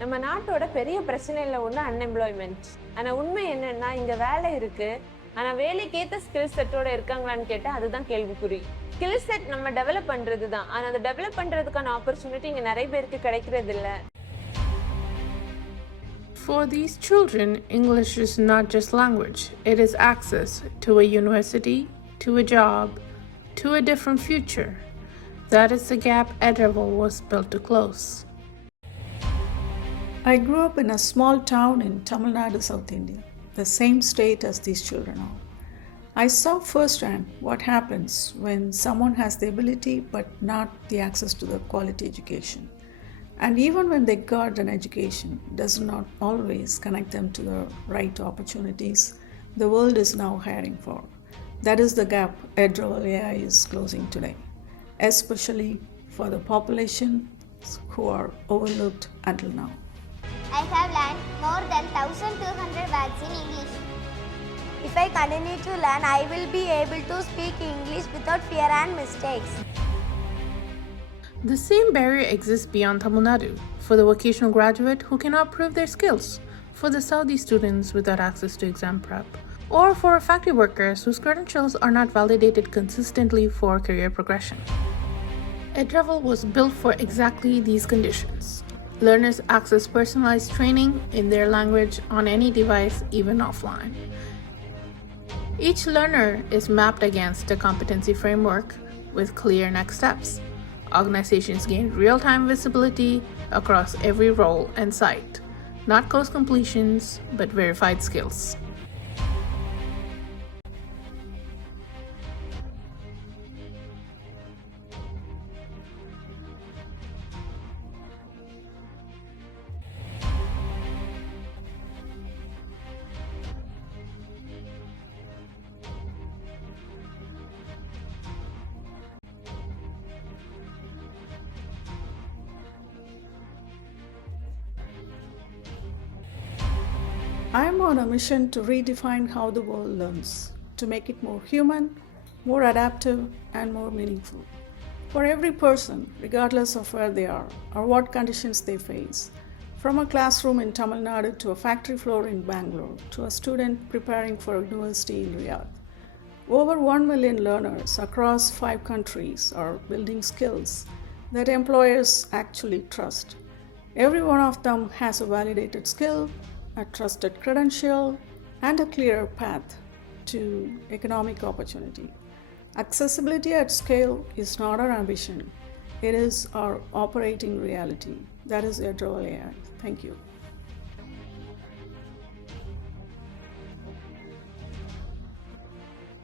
நம்ம நாட்டோட பெரிய பிரச்சனையில ஒண்ணு அன்எம்ப்ளாய்மெண்ட். ஆனா உண்மை என்னன்னா இங்க வேலை இருக்கு. ஆனா வேலைக்கேத்த ஸ்கில் செட்டோட இருக்காங்களான்னு கேட்டா அதுதான் கேள்விக்குறி. ஸ்கில் செட் நம்ம டெவலப் பண்றதுதான். ஆனா அதை டெவலப் பண்றதுக்கான ஆப்பர்ச்சுனிட்டி இங்க நிறைய பேருக்கு கிடைக்கிறது இல்ல. For these children, English is not just language. It is access to a university, to a job, to a different future. That is the gap Edrevel was built to close. I grew up in a small town in Tamil Nadu, South India, the same state as these children are. I saw firsthand what happens when someone has the ability but not the access to the quality education. And even when they got an education, does not always connect them to the right opportunities the world is now hiring for. That is the gap Edrevel AI is closing today, especially for the population who are overlooked until now. I have learned more than 1,200 words in English. If I continue to learn, I will be able to speak English without fear and mistakes. The same barrier exists beyond Tamil Nadu for the vocational graduate who cannot prove their skills, for the Saudi students without access to exam prep, or for factory workers whose credentials are not validated consistently for career progression. Edrevel was built for exactly these conditions. Learners access personalized training in their language on any device, even offline. Each learner is mapped against a competency framework with clear next steps. Organizations gain real-time visibility across every role and site, not course completions, but verified skills. I am on a mission to redefine how the world learns, to make it more human, more adaptive, and more meaningful. For every person, regardless of where they are or what conditions they face, from a classroom in Tamil Nadu to a factory floor in Bangalore to a student preparing for a university in Riyadh. Over 1 million learners across 5 countries are building skills that employers actually trust. Every one of them has a validated skill, a trusted credential, and a clear path to economic opportunity. Accessibility at scale is not our ambition, it is our operating reality. That is Edrevel AI. Thank you.